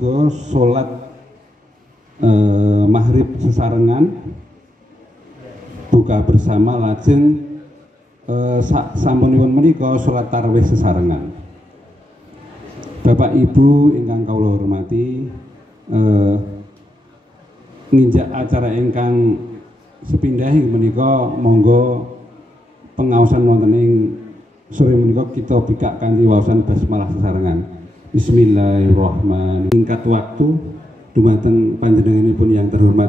menika salat maghrib sesarengan buka bersama lajeng sampunipun menika salat tarawih sesarengan. Bapak Ibu ingkang kawula hormati, nginjak acara ingkang sepindhah menika monggo pengaosan wonten ing sore menika kita bikak kanthi waosan basmalah sesarengan. Bismillahirrahmanirrahim. Singkat waktu dumateng panjenenganipun yang terhormat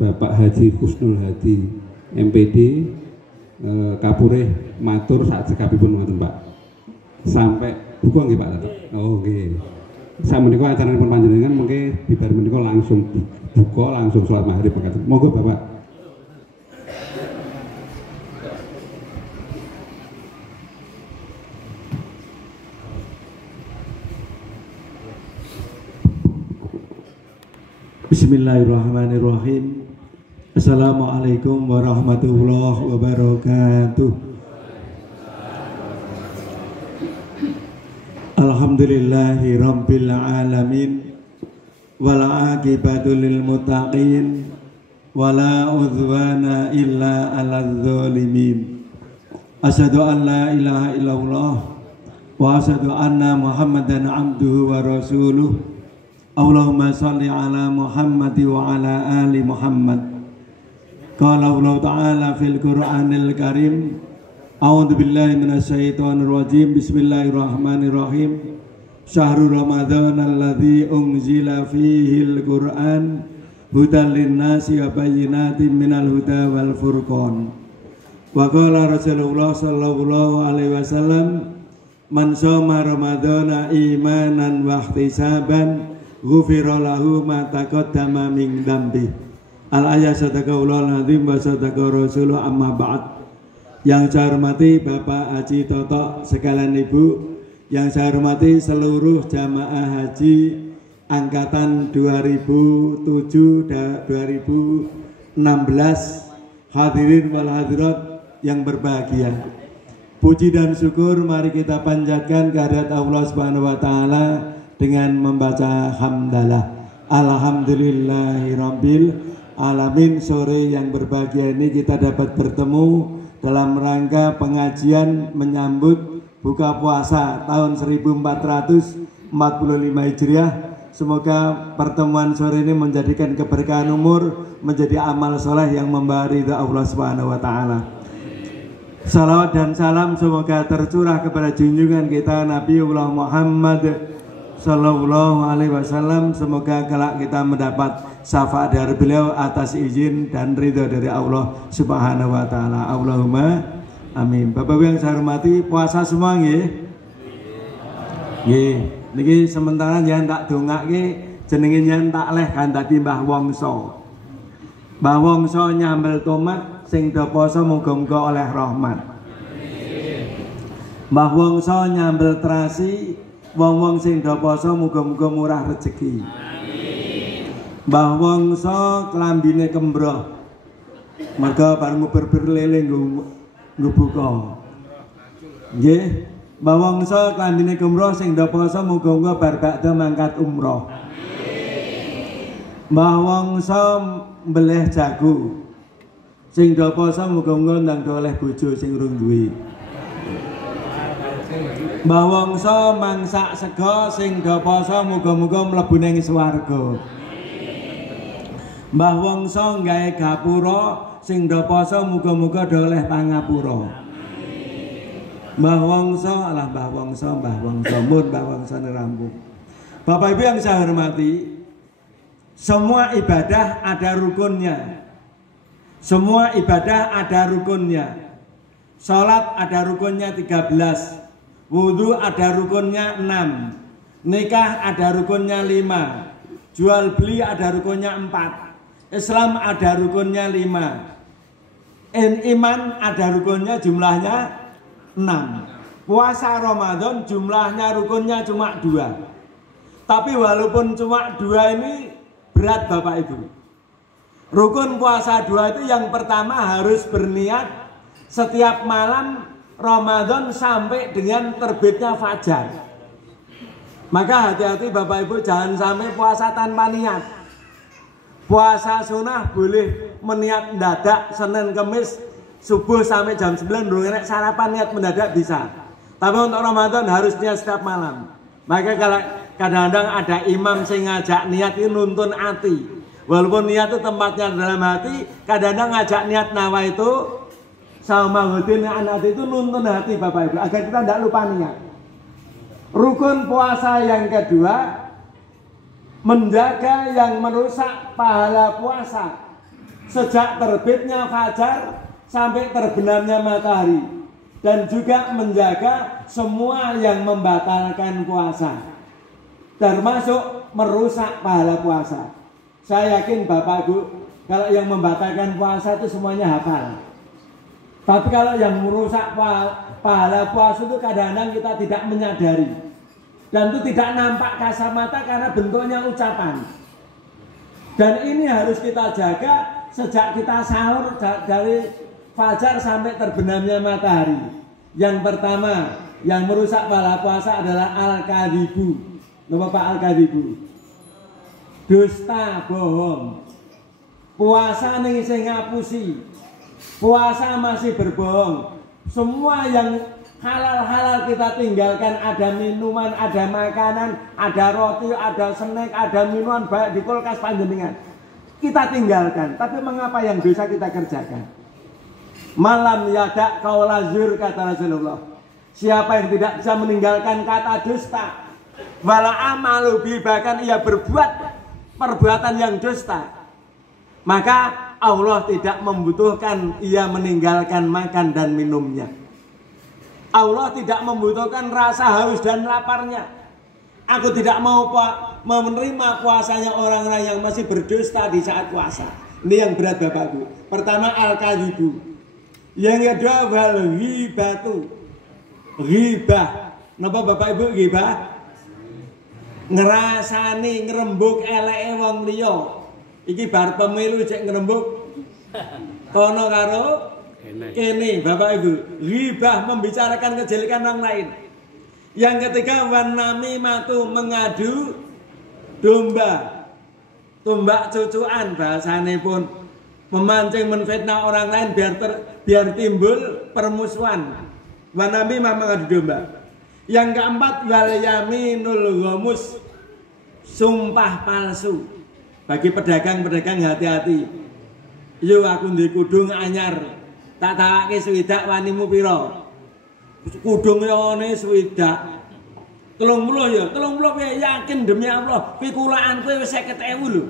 Bapak Haji Husnul Hadi MPD kapurih matur sak cekapipun ngoten Pak. Sampai buka nggih Pak Tato? Oh nggih. Sameneika acaranipun panjenengan mengke bibar menika langsung buka langsung salat maghrib mekaten. Monggo Bapak. Bismillahirrahmanirrahim. Assalamualaikum warahmatullahi wabarakatuh. Alhamdulillahi rabbil alamin, wal aqibatu lil muttaqin, wala udhwana illa 'alal zalimin. Asyhadu an la ilaha illallah wa asyhadu anna Muhammadan abduhu wa rasuluh. Allahumma shalli ala Muhammad wa ala ali Muhammad. Qala Allah ta'ala fil Qur'anil Karim, a'udzu billahi minasyaitonir rajim. Bismillahirrahmanirrahim. Syahrul Ramadan alladzi unzila fihil Qur'an hudan linnasi wa bayyinatin minal huda wal furqan. Wa qala Rasulullah sallallahu alaihi wasallam, man shoma ramadhana imanan wa ihtisaban ghufira lahu ma taqaddama min dzambi. Al-ayat sadaqallahul azim wa sadaqa rasulullah, amma ba'd. Yang saya hormati Bapak Haji Toto sekalian Ibu, yang saya hormati seluruh jamaah haji angkatan 2007 dan 2016, hadirin wal hadirat yang berbahagia. Puji dan syukur mari kita panjatkan kehadirat Allah Subhanahu wa taala dengan membaca hamdalah. Alhamdulillahirabbil alamin. Sore yang berbahagia ini kita dapat bertemu dalam rangka pengajian menyambut buka puasa tahun 1445 Hijriah. Semoga pertemuan sore ini menjadikan keberkahan umur, menjadi amal soleh yang membawa ridha Allah Subhanahu wa taala. Salawat dan salam semoga tercurah kepada junjungan kita Nabiullah Muhammad sallallahu alaihi wasallam. Semoga kelak kita mendapat syafaat dari beliau atas izin dan ridha dari Allah Subhanahu wa taala. Allahumma amin. Bapak yang saya hormati, puasa semua nggih? Nggih. Niki sementara yang tak dongake jenenge yang tak leh kan dadi Mbah Wongso. Mbah Wongso nyambel tomat sing do poso muga-muga oleh rahmat. Mbah Wongso nyambel terasi wong-wong sing do poso muga-muga murah rezeki. Mbah Wongso klambine kembroh. Merga bareng berberlele nggo buka. Nggih. Mbah Wongso klambine kembroh sing do poso muga-muga bar bakda mangkat umroh. Mbah Wongso mbeleh jago sing do poso muga-muga ndang oleh bojo sing urung duwe. Mbah Wongso mangsak sego sing do poso muga-muga mlebu ning swarga. Mbah Wongso nggawe gapura sing do poso muga-muga do oleh pangapura. Mbah Wongso alah Mbah Wongso mun Mbah Wongso rampung. Bapak Ibu yang saya hormati, semua ibadah ada rukunnya. Semua ibadah ada rukunnya. Salat ada rukunnya 13. Wudu ada rukunnya 6. Nikah ada rukunnya 5. Jual beli ada rukunnya 4. Islam ada rukunnya 5. Iman ada rukunnya jumlahnya 6. Puasa Ramadan jumlahnya rukunnya cuma 2. Tapi walaupun cuma 2 ini berat Bapak Ibu. Rukun puasa 2 itu yang pertama harus berniat setiap malam Ramadan sampai dengan terbitnya fajar. Maka hati-hati Bapak Ibu, jangan sampai puasa tanpa niat. Puasa sunnah boleh meniat mendadak Senin Kemis subuh sampai jam 9 dulu sarapan niat mendadak bisa. Tapi untuk Ramadan harus niat setiap malam. Maka kalau kadang-kadang ada imam yang ngajak niat itu nuntun hati. Walaupun niat itu tempatnya dalam hati, kadang-kadang ngajak niat nawa itu sama hudin anak itu nuntun hati Bapak Ibu agar kita tidak lupa niat. Rukun puasa yang kedua, menjaga yang merusak pahala puasa sejak terbitnya fajar sampai terbenamnya matahari, dan juga menjaga semua yang membatalkan puasa termasuk merusak pahala puasa. Saya yakin Bapak Ibu kalau yang membatalkan puasa itu semuanya hafal. Tapi kalau yang merusak pahala puasa itu kadang-kadang kita tidak menyadari. Dan itu tidak nampak kasar mata karena bentuknya ucapan. Dan ini harus kita jaga sejak kita sahur dari fajar sampai terbenamnya matahari. Yang pertama yang merusak pahala puasa adalah al-kadhibu. Nama Pak al-kadhibu? Dusta, bohong. Puasa ning sing ngapusi. Puasa masih berbohong. Semua yang halal-halal kita tinggalkan. Ada minuman, ada makanan, ada roti, ada snack, ada minuman baik di kulkas panjenengan. Kita tinggalkan. Tapi mengapa yang dosa kita kerjakan? Malam yadak qaula zur, kata Rasulullah. Siapa yang tidak bisa meninggalkan kata dusta, wala amalu bi, bahkan ia berbuat perbuatan yang dusta, maka Allah tidak membutuhkan ia meninggalkan makan dan minumnya. Allah tidak membutuhkan rasa haus dan laparnya. Aku tidak mau menerima puasanya orang-orang yang masih berdusta di saat puasa. Ini yang berat Bapakku. Pertama al-kadhibu. Yang kedua wal ghibatu. Ghibah. Napa Bapak Ibu ghibah? Ngerasani ngerembug eleke wong liya. Iki bar pemilu cek ngerembug kono karo kene Bapak Ibu. Ghibah, membicarakan kejelekan orang lain. Yang ketiga wanami matu, mengadu domba. Tombak cucuan bahasane pun, memancing menfitnah orang lain biar timbul permusuhan. Wanami mengadu domba. Yang keempat wal yaminul ghamus, sumpah palsu. Bagi pedagang-pedagang hati-hati. Yo aku ndek kudung anyar, tak takake swidak wanimu pira? Kudung yone swidak. 30 ya, 30 piye? Yakin demi Allah, pikulaan kowe wis 50.000 lho.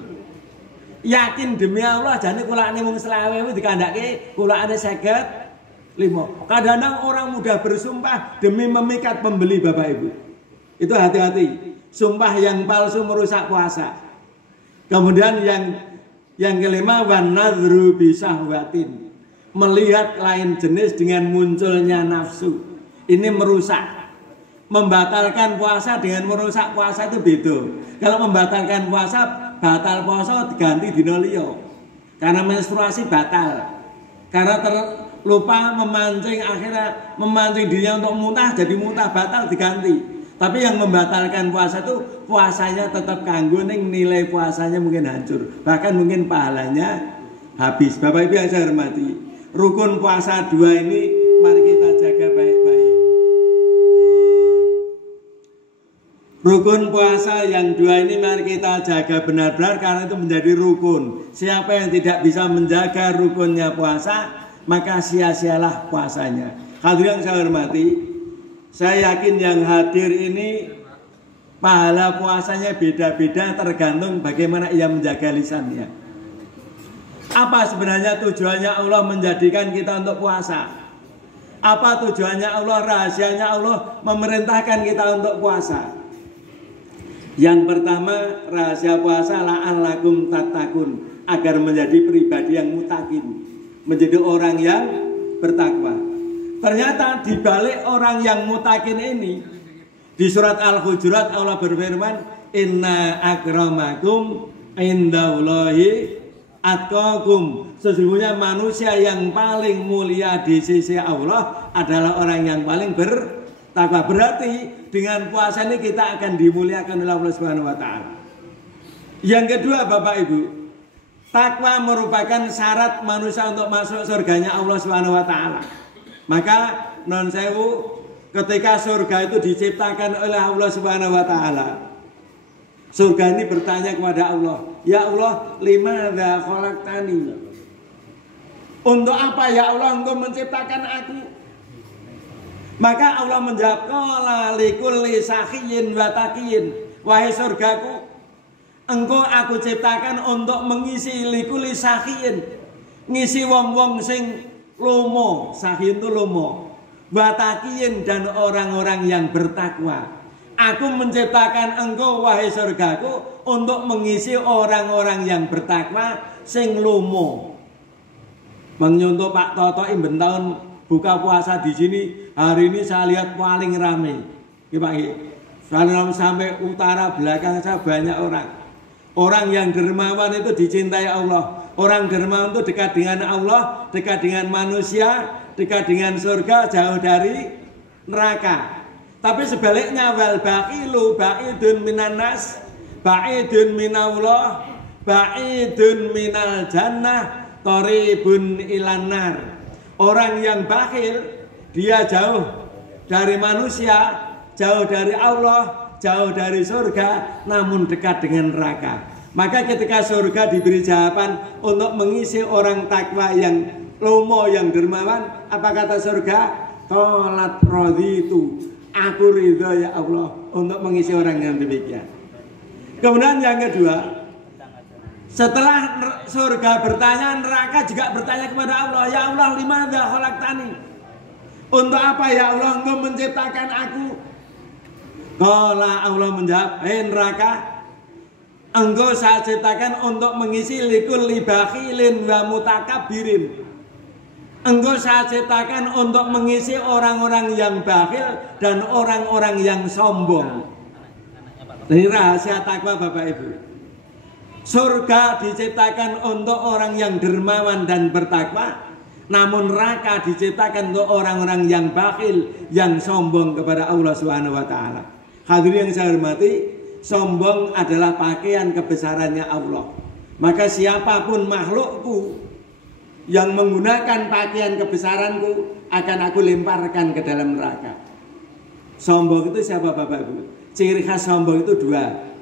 Yakin demi Allah jane kulaane mung 20.000 dikandake kulaane 55. Kadang-kadang orang mudah bersumpah demi memikat pembeli Bapak Ibu. Itu hati-hati. Sumpah yang palsu merusak puasa. Kemudian yang kelima wan nadhru bisahwatin, melihat lain jenis dengan munculnya nafsu. Ini merusak. Membatalkan puasa dengan merusak puasa itu beda. Kalau membatalkan puasa, batal puasa diganti dina liya. Karena menstruasi batal. Karena lupa memancing, akhirnya memancing dirinya untuk muntah, jadi muntah batal diganti. Tapi yang membatalkan puasa itu puasanya tetap kanggo, ning nilai puasanya mungkin hancur, bahkan mungkin pahalanya habis. Bapak Ibu yang saya hormati, rukun puasa 2 ini mari kita jaga baik-baik. Rukun puasa yang 2 ini mari kita jaga benar-benar karena itu menjadi rukun. Siapa yang tidak bisa menjaga rukunnya puasa, maka sia-sialah puasanya. Hadirin yang saya hormati, saya yakin yang hadir ini pahala puasanya beda-beda tergantung bagaimana ia menjaga lisannya. Apa sebenarnya tujuannya Allah menjadikan kita untuk puasa? Apa tujuannya Allah, rahasianya Allah memerintahkan kita untuk puasa? Yang pertama, rahasia puasa la'allakum tattaqun, agar menjadi pribadi yang mutakin, menjadi orang yang bertakwa. Ternyata di balik orang yang mutakin ini, di surat Al-Hujurat Allah berfirman, inna akramakum indallahi atqakum. Sesungguhnya manusia yang paling mulia di sisi Allah adalah orang yang paling takwa. Berarti dengan puasa ini kita akan dimuliakan oleh Allah Subhanahu wa taala. Yang kedua Bapak Ibu, takwa merupakan syarat manusia untuk masuk surganya Allah Subhanahu wa taala. Maka non sewu, ketika surga itu diciptakan oleh Allah Subhanahu wa taala, surga ini bertanya kepada Allah, "Ya Allah, limadza khalaqtani?" Untuk apa ya Allah Engkau menciptakan aku? Maka Allah menjawab, "Qala likulli sakhiyin wa taqiyin." Wahai surgaku, Engkau aku ciptakan untuk mengisi likulli sakhiyin, ngisi wong-wong sing lomo, sakhin itu lomo, wa taqiyin dan orang-orang yang bertakwa. Aku menciptakan engkau wahai surgaku untuk mengisi orang-orang yang bertakwa sing lomo. Bang nyontoh Pak Toto imben tahun buka puasa di sini, hari ini saya lihat paling ramai. Pak, sampai utara belakang saya banyak orang. Orang yang dermawan itu dicintai Allah. Orang dermawan itu dekat dengan Allah, dekat dengan manusia, dekat dengan surga, jauh dari neraka. Tapi sebaliknya wal baqilu ba'idun minan nas, ba'idun minallah, ba'idun minal jannah, qaribun ilan nar. Orang yang bakhil dia jauh dari manusia, jauh dari Allah, jauh dari surga, namun dekat dengan neraka. Maka ketika surga diberi jawaban untuk mengisi orang takwa yang lomo, yang dermawan, apa kata surga? Qalat raditu, aku ridho ya Allah untuk mengisi orang yang demikian. Kemudian yang kedua, setelah surga bertanya, neraka juga bertanya kepada Allah, "Ya Allah, limadza khalaqtani?" Untuk apa ya Allah Engkau menciptakan aku? Qala, Allah menjawab, "Hei neraka, engkau saya ciptakan untuk mengisi likulli bakhilin wa mutakabbirin." Engkau saya ciptakan untuk mengisi orang-orang yang bakhil dan orang-orang yang sombong. Ini rahasia takwa Bapak Ibu. Surga diciptakan untuk orang yang dermawan dan bertakwa, namun neraka diciptakan untuk orang-orang yang bakhil, yang sombong kepada Allah Subhanahu wa taala. Hadirin yang saya hormati, sombong adalah pakaian kebesarannya Allah. Maka siapapun makhlukku yang menggunakan pakaian kebesaranku akan aku lemparkan ke dalam neraka. Sombong itu siapa Bapak Ibu? Ciri khas sombong itu dua.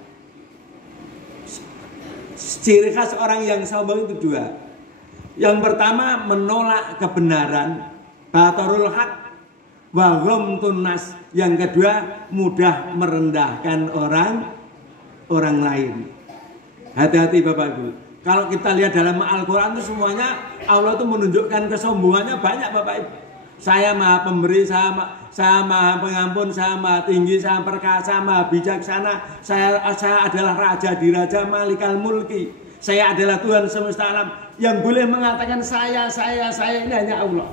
Ciri khas orang yang sombong itu dua. Yang pertama menolak kebenaran, batarul haq wa ghamtun nas. Yang kedua mudah merendahkan orang lain. Hati-hati Bapak Ibu. Kalau kita lihat dalam Al-Quran itu semuanya Allah itu menunjukkan kesombongannya banyak Bapak Ibu. Saya maha pemberi, saya maha pengampun, saya maha tinggi, saya perkasa, maha bijaksana. Saya adalah raja di raja malikal mulki. Saya adalah Tuhan semesta alam. Yang boleh mengatakan saya ini hanya Allah.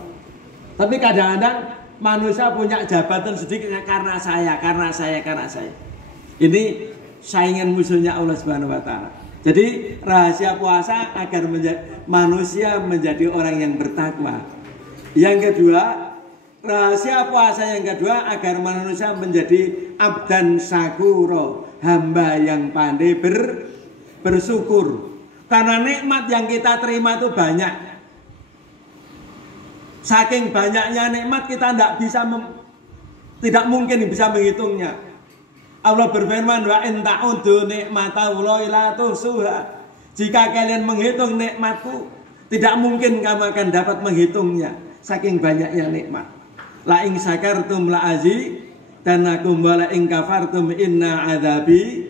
Tapi kadang-kadang manusia punya jabatan sedikit karena saya. Ini saingan musuhnya Allah Subhanahu wa taala. Jadi rahasia puasa agar manusia menjadi orang yang bertakwa. Yang kedua, rahasia puasa yang kedua agar manusia menjadi abdan syakuro, hamba yang pandai bersyukur. Karena nikmat yang kita terima itu banyak. Saking banyaknya nikmat kita tidak mungkin bisa menghitungnya. Allah berfirman, "Wa in ta'udu nikmatallahi la tuhsuha." Jika kalian menghitung nikmatku, tidak mungkin kamu akan dapat menghitungnya. Saking banyaknya nikmat. La in syakartum la azidanakum wa la in kafartum inna adzabi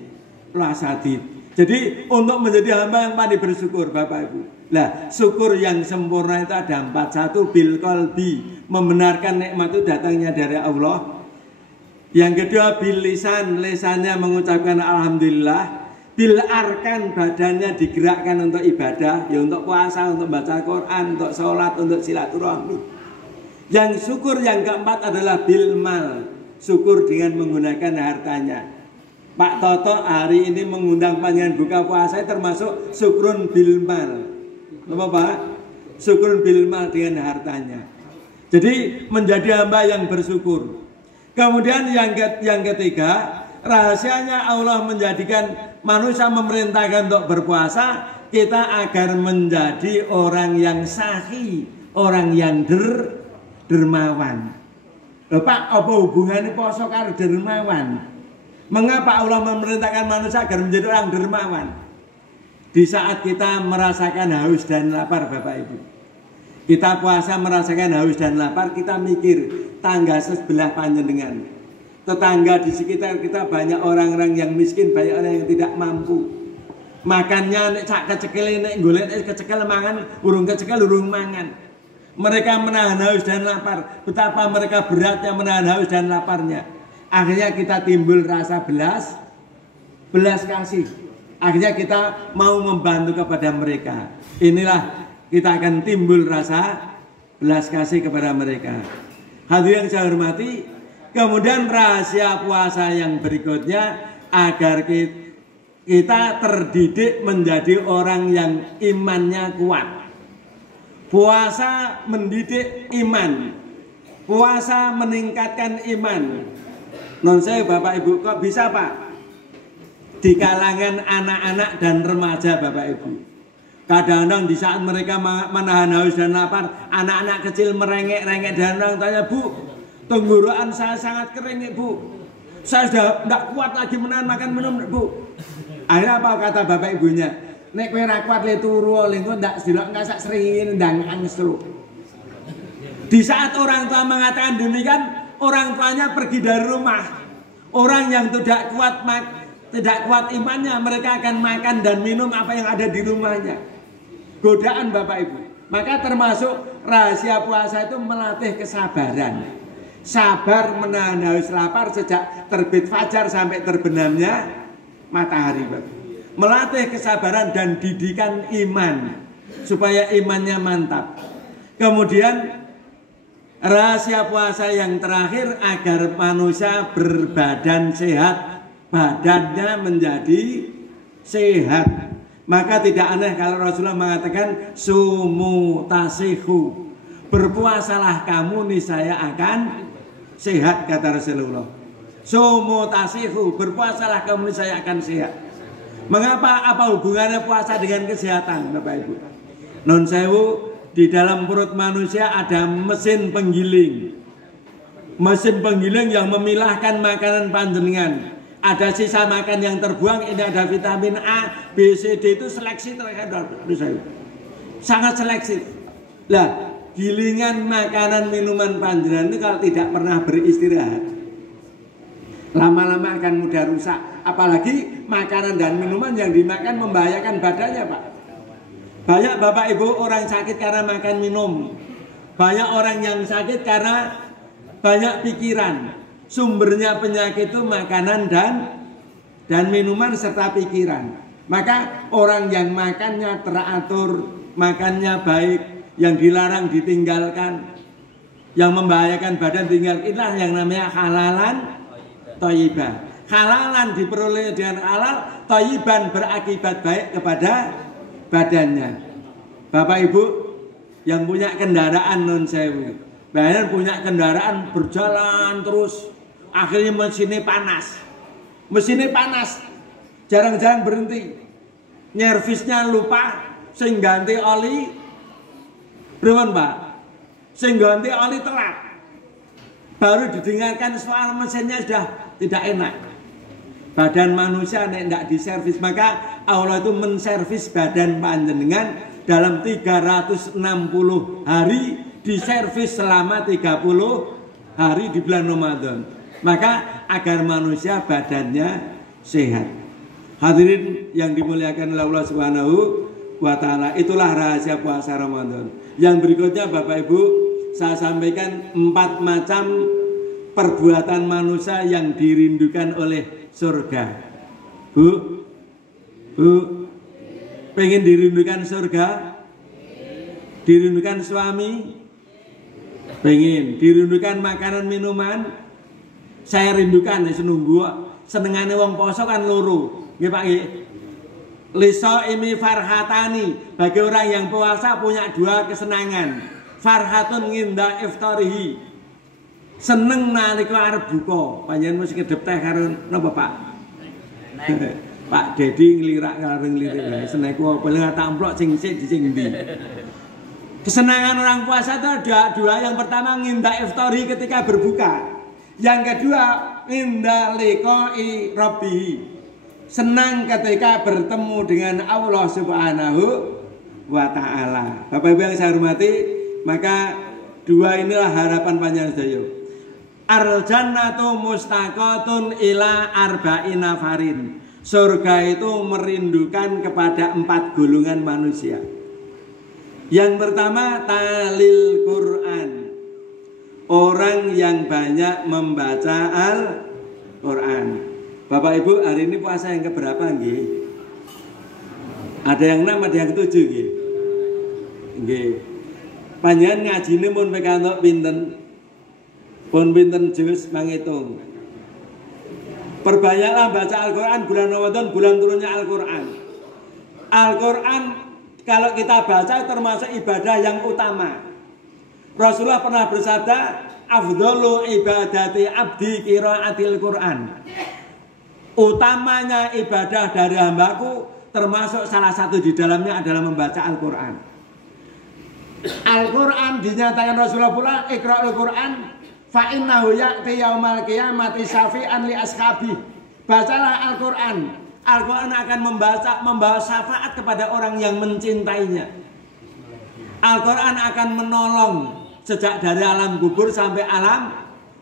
lasadid. Jadi untuk menjadi hamba yang pandai bersyukur Bapak Ibu. Lah, syukur yang sempurna itu ada 4. 1 bil qalbi, membenarkan nikmat itu datangnya dari Allah. Yang kedua bil lisan, lisannya mengucapkan alhamdulillah. Bil arkan, badannya digerakkan untuk ibadah, ya untuk puasa, untuk baca Quran, untuk sholat, untuk silaturahmi. Yang syukur yang keempat adalah bil mal, syukur dengan menggunakan hartanya. Pak Toto hari ini mengundang panjenengan buka puasa termasuk syukrun bil mal. Apa Pak? Syukrun bil mal dengan hartanya. Jadi menjadi hamba yang bersyukur. Kemudian yang ketiga, rahasianya Allah menjadikan manusia memerintahkan untuk berpuasa kita agar menjadi orang yang sahih, orang yang dermawan. Pak, apa hubungannya poso karo dermawan? Mengapa Allah memerintahkan manusia agar menjadi orang dermawan? Di saat kita merasakan haus dan lapar, Bapak Ibu. Kita puasa merasakan haus dan lapar, kita mikir tangga sebelah panjenengan. Tetangga di sekitar kita banyak orang-orang yang miskin, banyak orang yang tidak mampu. Makannya nek cak kecekel nek golek kecekel mangan, urung kecekel urung mangan. Mereka menahan haus dan lapar. Betapa mereka beratnya menahan haus dan laparnya. Akhirnya kita timbul rasa belas kasih. Akhirnya kita mau membantu kepada mereka. Inilah kita akan timbul rasa belas kasih kepada mereka. Hadirin yang saya hormati, kemudian rahasia puasa yang berikutnya agar kita terdidik menjadi orang yang imannya kuat. Puasa mendidik iman. Puasa meningkatkan iman. Non saya Bapak Ibu, kok bisa Pak? Di kalangan anak-anak dan remaja Bapak Ibu. Kadang-kadang di saat mereka menahan haus dan lapar, anak-anak kecil merengek-rengek dan orang tanya, Bu, tenggorokan saya sangat kering Bu. Saya sudah tidak kuat lagi menahan makan minum Bu. Akhirnya apa kata Bapak Ibunya? Nek kowe ra kuat le turu le engko ndak delok ngasak sering ndang angstru. Di saat orang tua mengatakan demikian, orang tuanya pergi dari rumah. Orang yang tidak kuat imannya, mereka akan makan dan minum apa yang ada di rumahnya. Godaan Bapak Ibu. Maka termasuk rahasia puasa itu melatih kesabaran. Sabar menahan haus lapar sejak terbit fajar sampai terbenamnya matahari, Bapak. Melatih kesabaran dan didikan iman supaya imannya mantap. Kemudian rahasia puasa yang terakhir agar manusia berbadan sehat, badannya menjadi sehat. Maka tidak aneh kalau Rasulullah mengatakan sumu tasihu, berpuasalah kamu niscaya akan sehat, kata Rasulullah. Sumu tasihu, berpuasalah kamu niscaya akan sehat. Mengapa? Apa hubungannya puasa dengan kesehatan, Bapak Ibu? Non sewu, di dalam perut manusia ada mesin penggiling. Mesin penggiling yang memilahkan makanan panjenengan. Ada sisa makan yang terbuang, ini ada vitamin A, B, C, D, itu seleksi terhadap sangat seleksi. Lah, gilingan makanan minuman panjenengan itu kalau tidak pernah beristirahat, lama-lama akan mudah rusak. Apalagi makanan dan minuman yang dimakan membahayakan badannya, Pak. Banyak Bapak Ibu orang sakit karena makan minum. Banyak orang yang sakit karena banyak pikiran. Sumbernya penyakit itu makanan dan minuman serta pikiran. Maka orang yang makannya teratur, makannya baik, yang dilarang ditinggalkan, yang membahayakan badan tinggal, inilah yang namanya halalan thayyibah. Halalan diperoleh dengan halal, thayyiban berakibat baik kepada badannya. Bapak Ibu yang punya kendaraan non sewu, bayar punya kendaraan berjalan terus, akhirnya mesinnya panas, jarang-jarang berhenti, nyervisnya lupa, sing ganti oli, berapa Pak? Sing ganti oli telat, baru didengarkan soal mesinnya sudah tidak enak. Badan manusia tidak diservis, maka Allah itu menservis badan panjenengan dalam 360 hari, diservis selama 30 hari di bulan Ramadan. Maka agar manusia badannya sehat. Hadirin yang dimuliakan oleh Allah Subhanahu wa Ta'ala, itulah rahasia puasa Ramadan. Yang berikutnya Bapak Ibu, saya sampaikan 4 macam perbuatan manusia yang dirindukan oleh surga. Bu, pengen dirindukan surga? Dirindukan suami? Pengen. Dirindukan makanan minuman? Saya rindukan, senengane wong poso kan loro. Nggih Pak nggih. Liso imi farhatani, bagi orang yang puasa punya 2 kesenangan. Farhatun nginda iftarihi, seneng nalika arep buka. Panjenengan mesti kedep teh karo napa Pak? Pak Dedi nglirak karo nglirik wae. Senengku apa lha tak amplok sing sik sing ndi. Kesenangan orang puasa itu ada dua. Yang pertama ngindak iftari ketika berbuka. Yang kedua inda liqa'i rabbih. Senang ketika bertemu dengan Allah Subhanahu wa taala. Bapak Ibu yang saya hormati, maka dua inilah harapan panjenengan sedaya. Al jannatu mustaqatun ila arba'ina farin. Surga itu merindukan kepada 4 golongan manusia. Yang pertama talil Quran. Orang yang banyak membaca Al-Quran. Bapak Ibu, hari ini puasa yang keberapa nggih? Ada yang 6, ada yang 7 nggih. Nggih. Panjenengan ngajine mun pikantuk pinten? Pun pinten juz manghitung. Perbanyaklah baca Al-Quran bulan Ramadan, bulan turunnya Al-Quran. Al-Quran kalau kita baca termasuk ibadah yang utama. Rasulullah pernah bersabda, afdhalu ibadati abdi qiraatil Quran. Utamanya ibadah dari hambaku, termasuk salah satu di dalamnya adalah membaca Al-Quran. Al-Quran dinyatakan Rasulullah pula, iqra'ul Quran fa innahu ya'ti yaumal qiyamati syafi'an li ashabi. Bacalah Al-Quran. Al-Quran akan membawa syafaat kepada orang yang mencintainya. Al-Quran akan menolong sejak dari alam kubur sampai alam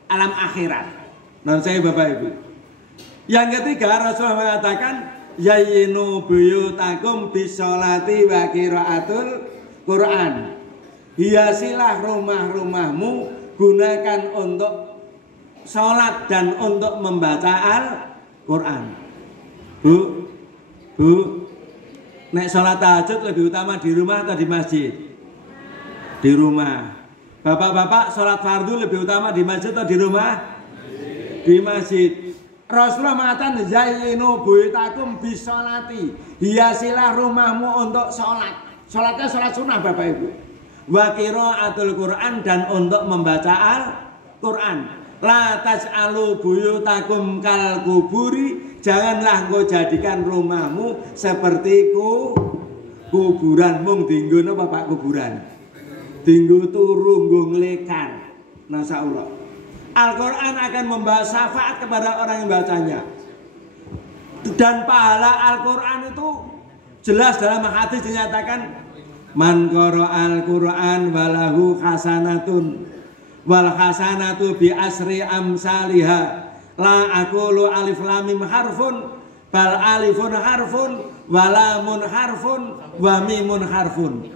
akhirat. Nah, saya Bapak Ibu. Yang ketiga Rasulullah mengatakan yayyinu buyutakum bisolati wa qiraatul Quran. Hiasilah rumah-rumahmu, gunakan untuk sholat dan untuk membaca Al-Quran. Bu, nek sholat tahajud lebih utama di rumah atau di masjid? Di rumah. Bapak-bapak sholat fardu lebih utama di masjid atau di rumah? Di masjid. Rasulullah mengatakan zayyinu buyutakum bisolati. Hiasilah rumahmu untuk sholat. Sholatnya sholat sunnah Bapak Ibu. Wa qiraatul Quran, dan untuk membaca Al-Quran. La taj'alu buyutakum kal kuburi. Janganlah engkau jadikan rumahmu seperti kuburan. Mung dinggo napa Pak kuburan? Dinggo turu nggo nglekan. Nasyaallah. Al-Quran akan membawa syafaat kepada orang yang bacanya. Dan pahala Al-Quran itu jelas dalam hadis dinyatakan man qara'al Quran walahu hasanatun wal hasanatu bi asri amsalihah. La aqulu alif lam mim harfun bal alifun harfun wa lamun harfun wa mimun harfun.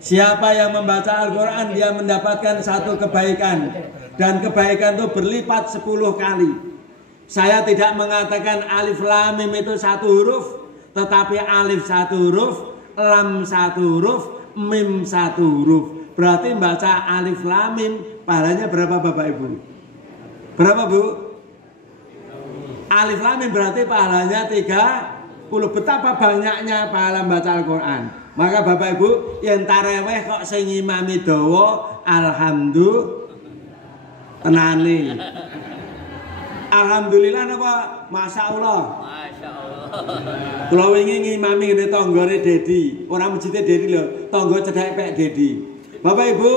Siapa yang membaca Al-Quran dia mendapatkan satu kebaikan, dan kebaikan itu berlipat 10 kali. Saya tidak mengatakan alif lam mim itu 1 huruf, tetapi alif 1 huruf, lam 1 huruf, mim 1 huruf. Berarti baca alif lam mim pahalanya berapa Bapak Ibu? Berapa Bu? Alif lam mim berarti pahalanya 30. Betapa banyaknya pahala baca Al-Quran. Maka Bapak Ibu yang taraweh kok sing ngimami dawa alhamdulillah tenane. Alhamdulillah napa? Masyaallah. Masyaallah. Kula wingi ngimami ngene tanggane Dedi. Ora masjide Dedi lho, tangga cedhake pek Dedi. Bapak Ibu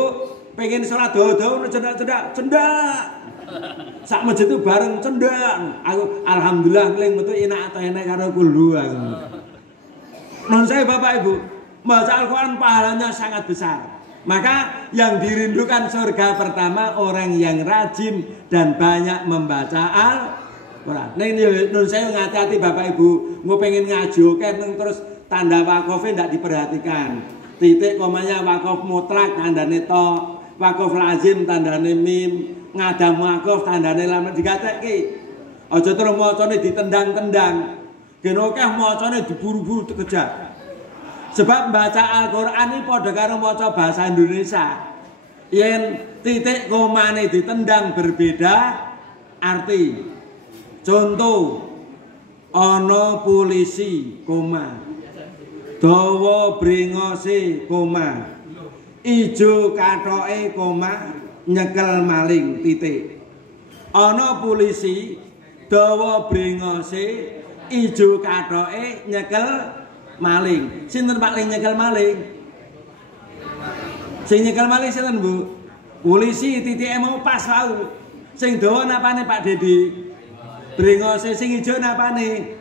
pengen salat dawa-dawa cendak-cendak, cendak. Sak masjid itu bareng cendak. Aku alhamdulillah ngeling metu enak atau enak karo kulhu aku. Non saya Bapak Ibu, baca Al-Quran pahalanya sangat besar. Maka yang dirindukan surga pertama orang yang rajin dan banyak membaca Al-Quran. Nah ini non saya ngati-hati Bapak Ibu, mau pengen ngaji oke, terus tanda wakofnya tidak diperhatikan. Titik komanya wakof mutlak tandane to, wakof lazim tandane mim, ngadam wakof tandane lam digatekke. Aja terus macane ditendang-tendang. Gen akeh macane diburu-buru dikejar. Sebab baca Al-Quran ini padha karo maca bahasa Indonesia. Yen titik komane ditendang berbeda arti. Contoh, ana polisi koma. Dawa brengose koma. Ijo kathoke koma, nyekel maling titik. Ana polisi dawa brengose ijo kathoke nyekel maling. Sinten Pak ling nyekel maling? Sing nyekel maling sinten Bu? Polisi titike mau pas wae. Sing dawa napane Pak Dedi? Brengose sing ijo napane?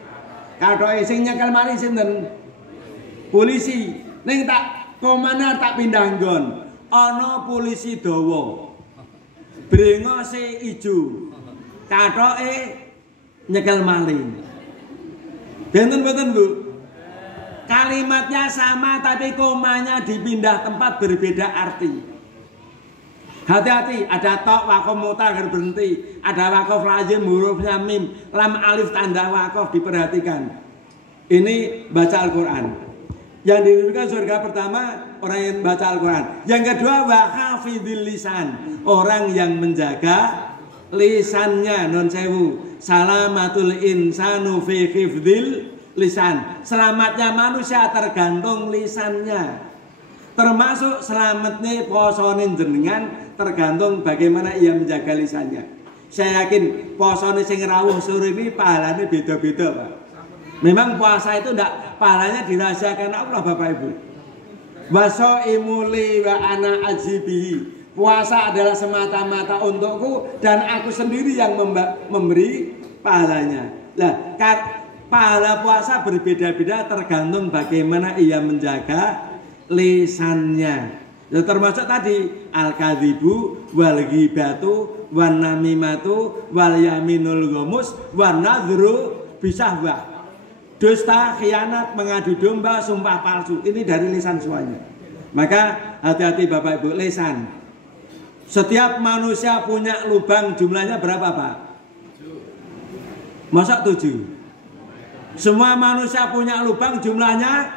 Kathoke sing nyekel maling sinten? Polisi. Ning tak komanar tak pindah nggon. Ana polisi dawa. Brengose ijo. Kathoke nyekel maling. Benten-benten Bu. Kalimatnya sama tapi komanya dipindah tempat berbeda arti. Hati-hati, ada tok wakof mutaghir berhenti, ada wakof lazim hurufnya mim, lam alif tanda wakof diperhatikan. Ini baca Al-Qur'an. Yang dirindukan surga pertama orang yang baca Al-Quran. Yang kedua wa hafidhil lisan, orang yang menjaga lisannya. Non sewu, salamatul insanu fi hifdzil lisan. Selamatnya manusia tergantung lisannya. Termasuk selamatnya posone jenengan tergantung bagaimana ia menjaga lisannya. Saya yakin posone sing rawuh sore ini pahalanya beda-beda Pak. Memang puasa itu enggak, pahalanya dirahasiakan Allah Bapak Ibu. Waso imuli wa ana ajibihi. Puasa adalah semata-mata untukku dan aku sendiri yang memberi pahalanya. Lah, pahala puasa berbeda-beda tergantung bagaimana ia menjaga lisannya. Ya, termasuk tadi al-kadzibu wal ghibatu wan namimatu wal yaminul ghamus wan nadhru bisahwah. Dusta, khianat, mengadu domba, sumpah palsu. Ini dari lisan semuanya. Maka hati-hati Bapak Ibu, lisan. Setiap manusia punya lubang, jumlahnya berapa Pak? Masa 7? Semua manusia punya lubang, jumlahnya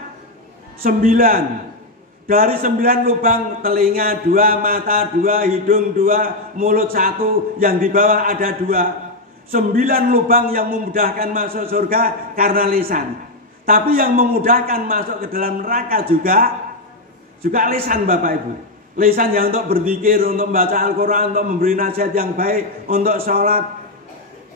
9. Dari 9 lubang, telinga 2, mata 2, hidung 2, mulut 1, yang di bawah ada 2. 9 lubang yang memudahkan masuk surga karena lisan. Tapi yang memudahkan masuk ke dalam neraka juga lisan Bapak Ibu. Lisan yang untuk berzikir, untuk membaca Al-Quran, untuk memberi nasihat yang baik, untuk sholat.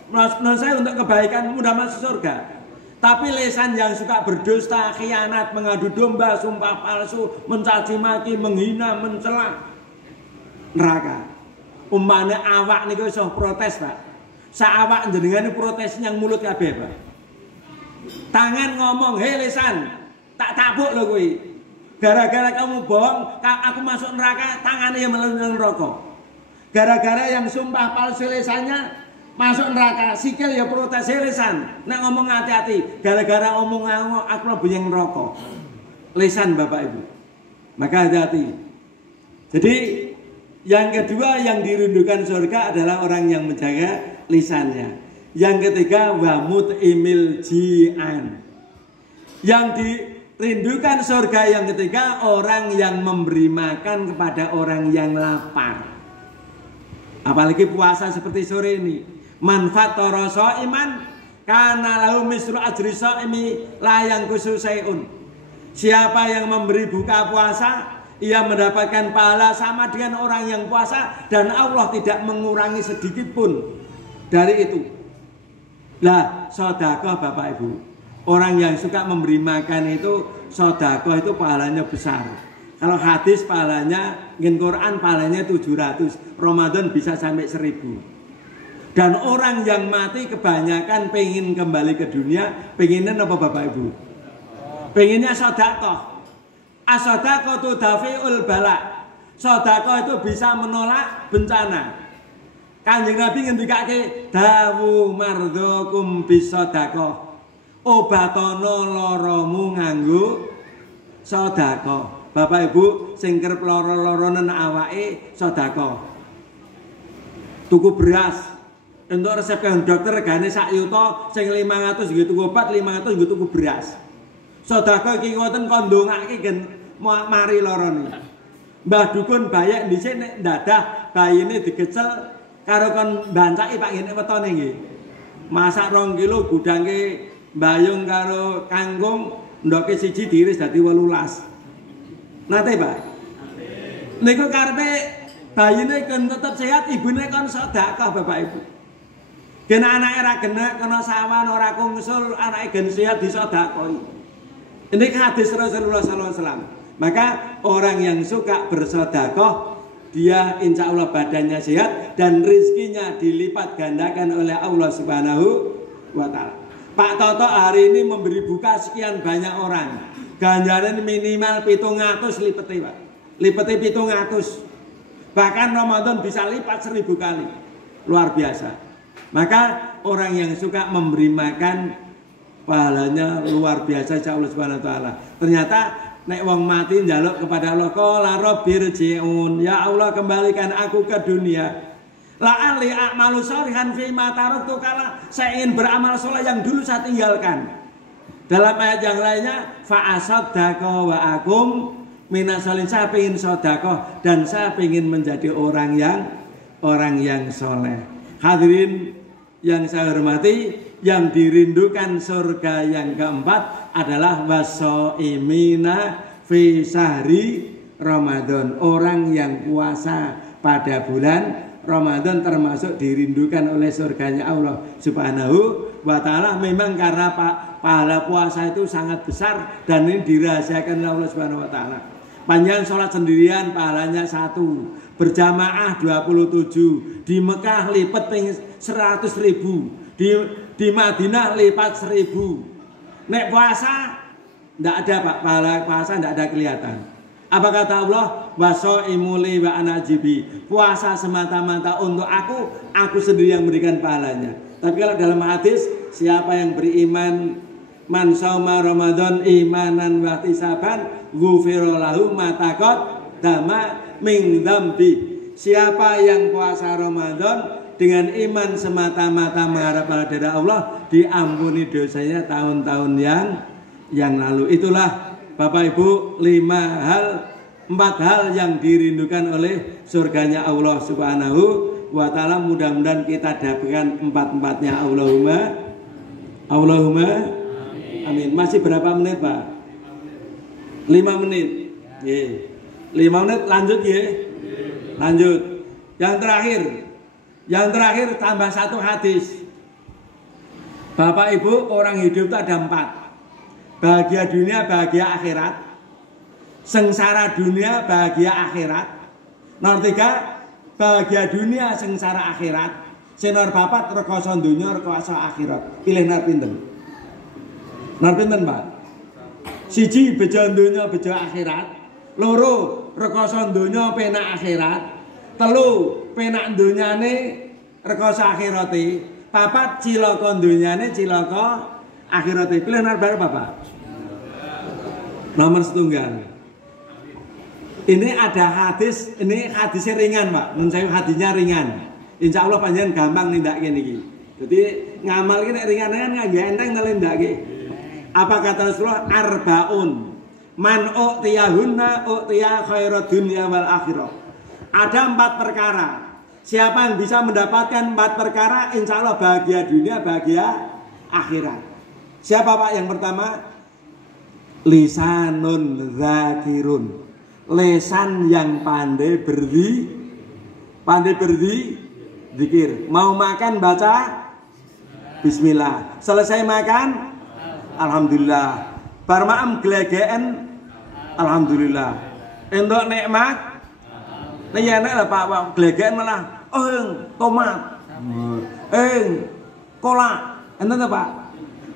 Menurut saya untuk kebaikan mudah masuk surga. Tapi lisan yang suka berdusta, khianat, mengadu domba, sumpah palsu, mencaci maki, menghina, mencela, neraka. Umpamanya awak niku iso protes Pak. Saawak jenengan protes yang mulut kabeh Pak. Tangan ngomong, "Hei lisan, tak tabuk lho kowe. Gara-gara kamu bohong, aku masuk neraka, tangannya yang melunjung neraka. Gara-gara yang sumpah palsu lisannya masuk neraka, sikil ya protes lisan. Nek ngomong hati-hati, gara-gara omong aku mlebu yang neraka." Lisan Bapak Ibu. Maka hati-hati. Jadi yang kedua yang dirindukan surga adalah orang yang menjaga lisannya. Yang ketiga wa mut'imil ji'an. Yang dirindukan surga yang ketiga orang yang memberi makan kepada orang yang lapar. Apalagi puasa seperti sore ini. Manfaat toroso iman kana lahu misru ajri shaimi la yang khususaiun. Siapa yang memberi buka puasa, ia mendapatkan pahala sama dengan orang yang puasa dan Allah tidak mengurangi sedikit pun dari itu. Lah, sedekah Bapak Ibu. Orang yang suka memberi makan itu sedekah itu pahalanya besar. Kalau hadis pahalanya, ngin Quran pahalanya 700, Ramadan bisa sampai 1000. Dan orang yang mati kebanyakan pengen kembali ke dunia, pengennya apa Bapak Ibu? Pengennya sedekah. As-sadaqatu dafi'ul bala. Sedekah itu bisa menolak bencana. Kanjeng Nabi ngendikake dawu mardhakum bisadaqah. Obatono loromu nganggo sedekah. Bapak Ibu sing kerep lara-laranen awake sedekah. Tuku beras. Untuk resep kang dokter regane sak yuta, sing 500 nggih tuku obat, 500 nggih tuku beras. Sedekah iki ngoten kon ndongake gen mari lorone. Mbah dukun bayek dhisik nek dadah bayine digecel karo kon bancaki Pak ngene wetone nggih. Masak 2 kilo gudangke mbayung karo kangkung, ndoke siji diiris dadi 18. Nate Pak. Niku karepe bayine kan tetep sehat, ibune kon sedekah Bapak Ibu. Kena anake ra genek kena sawan ora kungsul, anake gen sehat disedekahi. Ini hadis Rasulullah SAW. Maka orang yang suka bersedekah, dia insya Allah badannya sehat dan rizkinya dilipat gandakan oleh Allah Subhanahu wa Ta'ala. Pak Toto hari ini memberi buka sekian banyak orang. Ganjaran minimal 700 lipeti Pak. Lipeti 700. Bahkan Ramadan bisa lipat 1000 kali. Luar biasa. Maka orang yang suka memberi makan pahalanya luar biasa insya Allah Subhanahu wa Ta'ala. Ternyata nek wong mati njaluk kepada Allah, qala rabbirji'un, ya Allah kembalikan aku ke dunia. La'ali a'malu sholihan fi ma taraktu, kala saya ingin beramal soleh yang dulu saya tinggalkan. Dalam ayat yang lainnya, fa asaddaqa wa akum minasolin, saya ingin sedekah dan saya ingin menjadi orang yang soleh. Hadirin yang saya hormati, yang dirindukan surga yang keempat adalah wasoimina fi syahri Ramadan. Orang yang puasa pada bulan Ramadan termasuk dirindukan oleh surganya Allah Subhanahu wa Ta'ala. Memang karena pahala puasa itu sangat besar dan ini dirahasiakan oleh Allah Subhanahu wa Ta'ala. Panjang sholat sendirian pahalanya 1, berjamaah 27, di Mekah lipat 100.000, di Madinah lipat 1000. Nek puasa tidak ada Pak, pahala puasa tidak ada kelihatan. Apa kata Allah? Wasoimuli wa anajibi, puasa semata-mata untuk aku sendiri yang memberikan pahalanya. Tapi kalau dalam hadis, siapa yang beriman, man sauma Ramadan imanan wa ihtisaban ghufira lahu ma taqaddama min dzambi. Siapa yang puasa Ramadan dengan iman semata-mata mengharap pada Allah, diampuni dosanya tahun-tahun yang lalu. Itulah Bapak Ibu 4 hal yang dirindukan oleh surganya Allah Subhanahu wa Ta'ala. Mudah-mudahan kita dapatkan 4-4-nya. Allahumma amin. Masih berapa menit Pak? 5 menit. Ye. 5 menit lanjut ya. Lanjut. Yang terakhir tambah 1 hadis. Bapak Ibu, orang hidup itu ada 4. Bahagia dunia, bahagia akhirat. Sengsara dunia, bahagia akhirat. Nomor 3, bahagia dunia, sengsara akhirat. Nomor 4, rekoso dunia, rekoso akhirat. Pilih nomor pinten? Nomor pinten Pak? 1, bejo dunia, bejo akhirat. 2, rekoso dunia, penak akhirat. 3, penak dunyane, rekoso akhirati. 4, cilaka dunyane, cilaka akhirati. Pilih nomor berapa Pak? Nomor 1. Ini ada hadis, ini hadisnya ringan Pak. Menurut saya hadisnya ringan. Insya Allah panjenengan gampang nindak gini. Jadi ngamal ini ringan-ringan nggak enteng ngelindak gini. Apa kata Rasulullah? Arbaun man u'tiyahunna u'tiya khairat dunya wal akhirah. Ada 4 perkara. Siapa yang bisa mendapatkan 4 perkara, insya Allah bahagia dunia, bahagia akhirat. Siapa Pak yang pertama? Lisanun zakirun, lesan yang pandai berzikir. Mau makan baca bismillah, selesai makan alhamdulillah, bar maem glegeken alhamdulillah. Entuk nikmat enak lah Pak, glegeken malah tomat kolak enten Pak.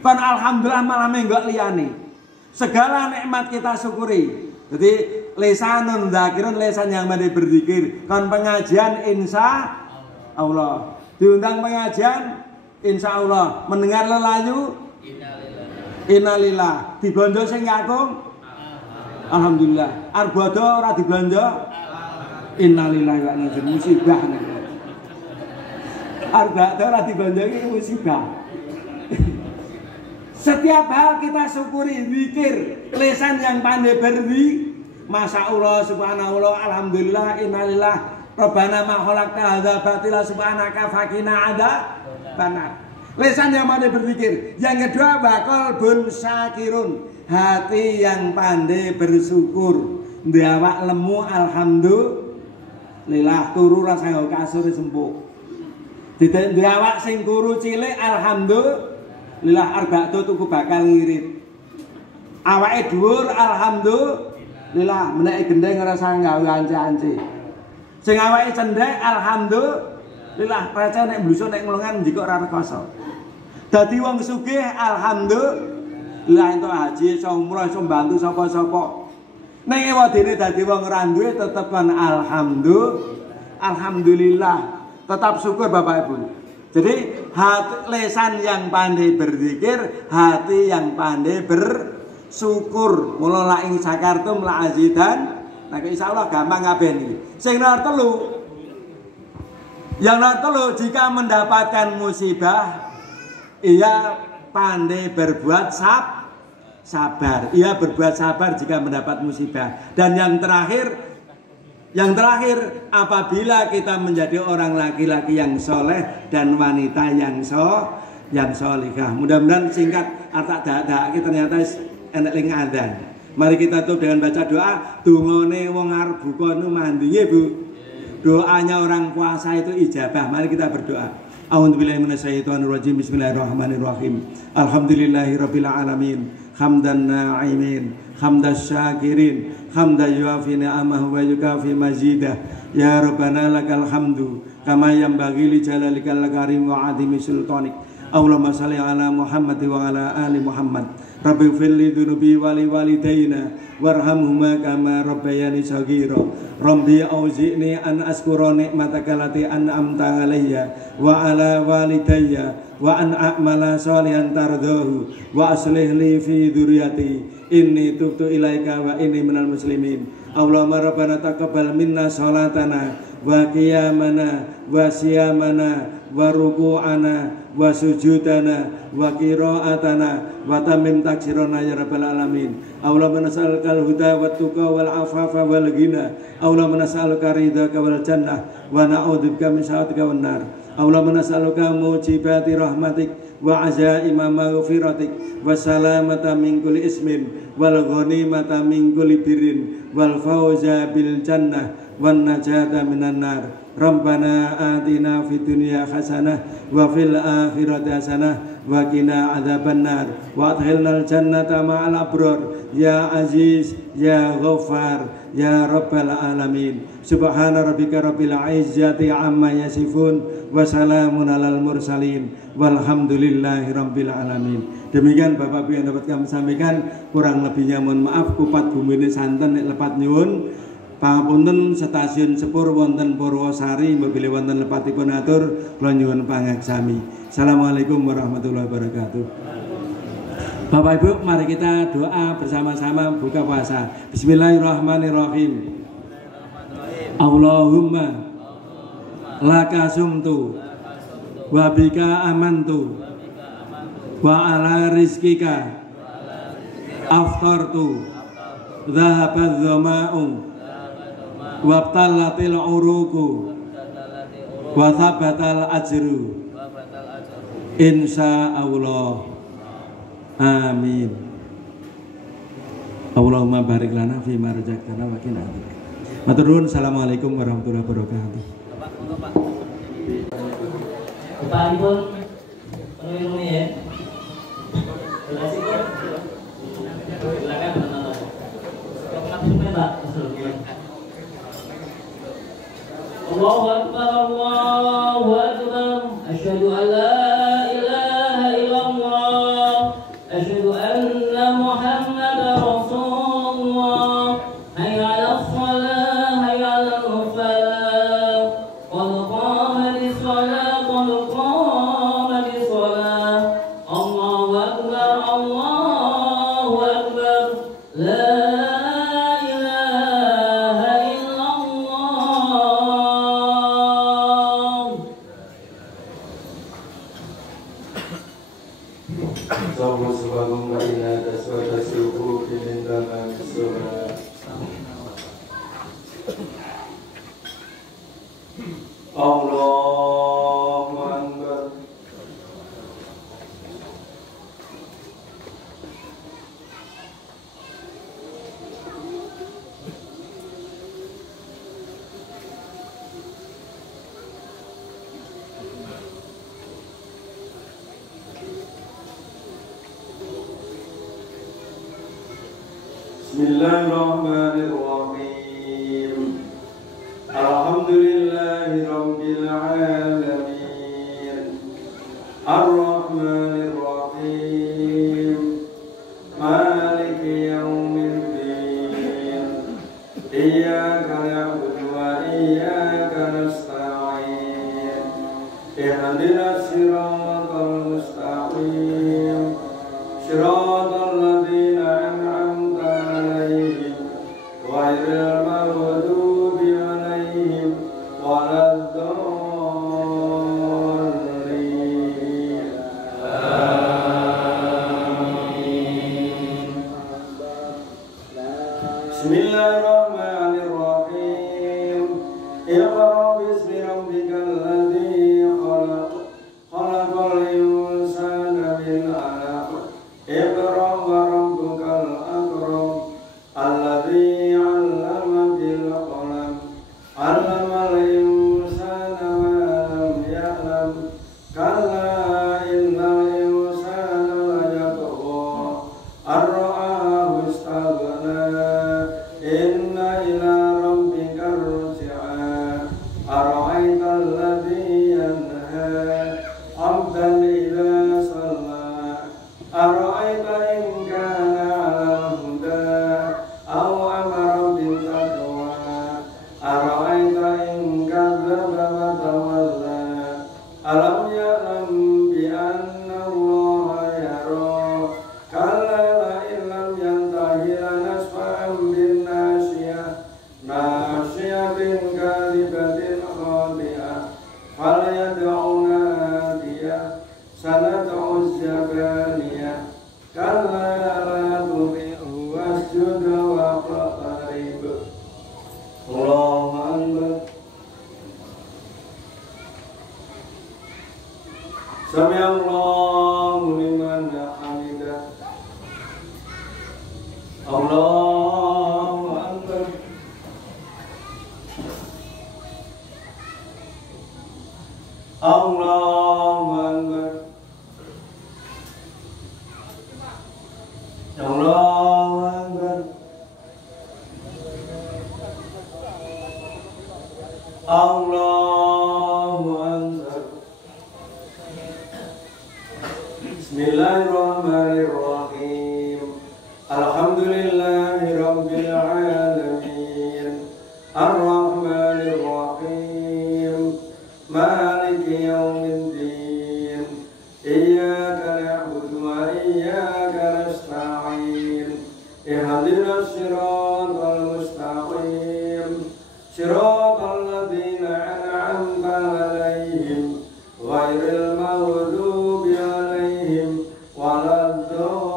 Kan alhamdulillah malah menggok liyane. Segala nikmat kita syukuri. Jadi lisanun dzakirun, lesan yang pandai berzikir. Kan pengajian insya Allah. Diundang pengajian insya Allah. Mendengar lelayu innalillah. Diblonjo sing kakung alhamdulillah. Arbodo ora diblonjo innalillah wa inna ilaihi musibah. Arbodo ora diblonjo iki musibah. Setiap hal kita syukuri, zikir, lesan yang pandai berzikir. Masya Allah, subhanallah, alhamdulillah, innalillah, Rabbana ma khalaqta hadza batila subhanaka faqina adzabannar. Lesan yang pandai berzikir. Yang kedua, qalbun syakirun, hati yang pandai bersyukur. Ndawak lemu Lillah turu ra sanggo kasur sempuk. Dite awak sing turu cilik alhamdulillah arba'atu tuku bakal ngirit. Awake dhuwur alhamdulillah menek gendeng ora sanggawe ance-ance. Sing awake cendhek alhamdulillah receh nek bluso nek nglongan njikok ora rekoso. Dadi wong sugih alhamdulillah entuk haji iso umroh iso mbantu sapa-sapa. Ning ewadene dadi wong ora duwe tetep kan alhamdulillah. Tetap syukur Bapak Ibu. Jadi lesan yang pandai berzikir, hati yang pandai bersyukur. Mula la ing sakartum la azidan. Nah insyaallah gampang kabeh niki. Sing nomor 3. Yang nomor 3 jika mendapatkan musibah ia pandai berbuat sabar. Ia berbuat sabar jika mendapat musibah. Dan yang terakhir apabila kita menjadi orang laki-laki yang soleh dan wanita yang solihah. Mudah-mudahan singkat atak dak ternyata enek ling adzan. Mari kita tutup dengan baca doa. Dungane wong arep buka nu mandi nggih Bu. Doanya orang puasa itu ijabah. Mari kita berdoa. A'udzubillahi minasyaitonirrajim. Bismillahirrahmanirrahim. Alhamdulillahirabbil alamin. Hamdan na'imin, hamdas syakirin, hamdan yuafi ni'amahu wa yukafi mazidah. Ya Rabbana lakal hamdu kama yanbaghi li jalalikal karim wa azimi sultanik. Allahumma shalli ala Muhammad wa ala ali Muhammad. Rabbi ighfir li dhunubi wa li walidayna warhamhuma kama rabbayani shaghira. Rabbi auzi'ni an askura ni'mataka allati an'amta alayya wa ala walidayya wa an a'mala sholihan tardahu wa aslih li fi dzurriyyati inni tubtu ilaika wa inni minal muslimin. Allahumma rabbana taqabbal minna sholatana wa qiyamana wa siyamana wa ruku'ana wa sujudana wa qira'atana wa tamim taksirana ya rabbal alamin. Allahumma nas'alukal huda wat tuqa wal afafa wal ghina. Allahumma nas'aluka ridhaka wal jannah wa na'udzubika min sakhatika wan nar. Allahumma nas'aluka mujibati rahmatik wa azaima maghfiratik wa salamata min kulli ismin wal ghanimata min kulli birrin wal fawza bil jannah wan najata minan nar. Rabbana atina fid dunya hasanah wa fil akhirati hasanah wa qina adzabannar wa adkhilnal jannata ma'al abrar ya aziz ya ghaffar ya rabbal alamin. Subhana rabbika rabbil izzati amma yasifun wa salamun alal mursalin walhamdulillahi rabbil alamin. Demikian Bapak Ibu yang dapat kami sampaikan, kurang lebihnya mohon maaf. Kupat bumine santen nek lepat nyuwun. Pangapunten stasiun sepur wonten Purwosari mobile wonten lepatipun atur kula nyuwun pangaksami. Assalamualaikum warahmatullahi wabarakatuh. Bapak Ibu, mari kita doa bersama-sama buka puasa. Bismillahirrahmanirrahim. Allahumma laka sumtu wa bika amantu wa ala rizkika aftartu dhahabadz dhama'u wabtalatil uruku wa thabatal ajru insyaallah. Amin. Allahumma barik lana fi ma razaqtana wa qina adzabannar. Matur nuwun. Assalamualaikum warahmatullahi wabarakatuh. Bapak Ibu, penuhi ya. Silakan teman-teman. Maksudnya Pak, Allahu Akbar, Allahu Akbar. Asyhadu an la ilaha illallah. Asyhadu anna Muhammadar Rasulullah. Hayya 'alas shalah, hayya 'alal falah. Qad qamatis shalah, qad qamatis shalah. Allahu Akbar, Allahu Akbar. La Allahu Akbar. Bismillahirrahmanirrahim. Alhamdulillahi rabbil alamin. Ar-Rahmanir-Rahim. Maliki yaumiddin. Iyyaka na'budu wa iyyaka nasta'in. Ihdinas siratal mustaqim. Siratal ladzina an'amta 'alaihim ghairil maghdubi 'alaihim waladdallin. Amin. Bismillahirrahmanirrahim. Iqra bismi rabbikal ladzi khalaq. Khalaqal insana min 'alaq. Iqra wa rabbukal akram. Alladzi 'allama bil qalam. 'Allamal insana ma lam ya'lam. Kalla innal insana layatgha. Ar-ra'ahu istaghna. Inna ila rabbika ar-ruj'a. Ara'aytal ladzi yanha 'abdan idza shalla. Ara'aita in kana 'alal huda aw amara bil taqwa. Ara'aita in kadzdzaba wa tawalla. Alam ya'lam bi anna Allaha yara. Kalla la in lam yantahi lanasfa'an bin nasiyah. Nasiyatin kalibatin khati'ah. Falyad'u nadiyah. Sanad'u zabaniyah. Kalla la tuti'hu wasjud waqtarib. Allahu Akbar. Sami'allahu liman hamidah. Allahu Akbar. Allahu Akbar. Allahu Akbar. Allahu Akbar. Bismillahirrahmanirrahim. Alhamdulillahi rabbil alamin. Ar-Rahmanir-Rahim. Maliki yaumiddin. Iyyaka na'budu wa iyyaka nasta'in. Ihdinas siratal mustaqim. Siratal ladzina an'amta 'alaihim ghairil maghdubi 'alaihim waladdallin.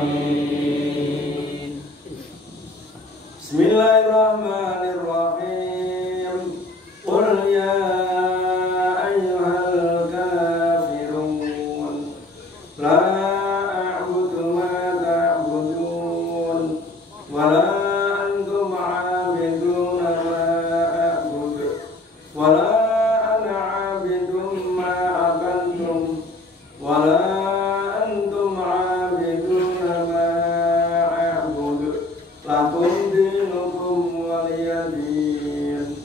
Amin. Bismillahirrahmanirrahim. Qul ya ayyuhal kafirun la a'budu ma ta'budun wa la antum 'abiduna ma a'budu wa la ana 'abidun ma abattum wa la antum 'abiduna ma a'budu lakum dinukum waliyadin.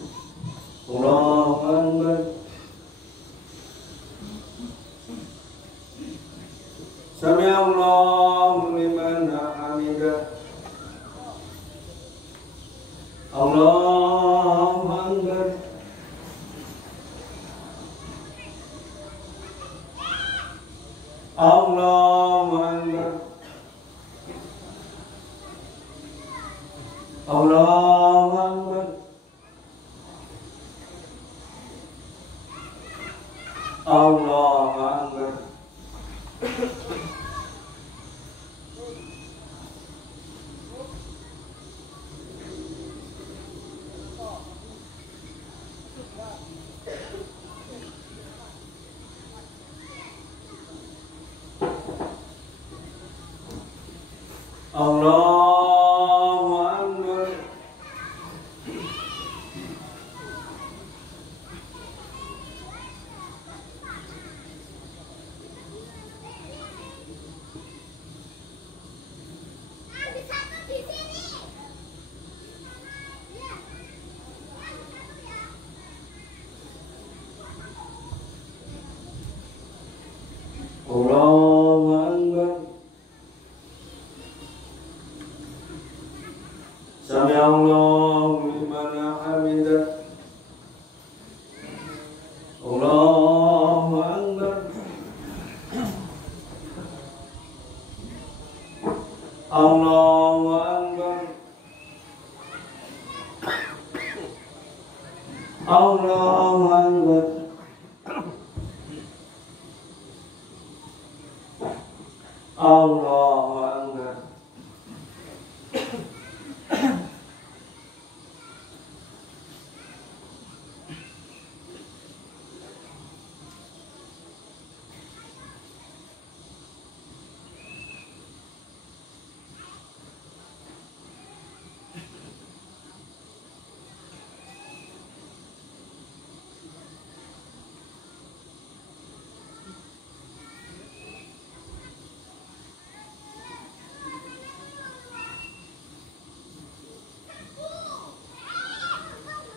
Allahu Akbar. Sami'allahu liman hamidah. Allahu Akbar. Allahu Akbar. Allahu Akbar. Allahu Akbar. Allahu Akbar. Allahu Akbar. Sami Allahu liman hamidah. Allahu Akbar. Allahu Akbar. Allahu Akbar. Allahu Akbar.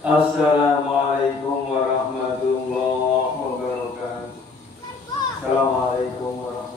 Assalamualaikum warahmatullahi wabarakatuh. Assalamualaikum warahmatullahi wabarakatuh.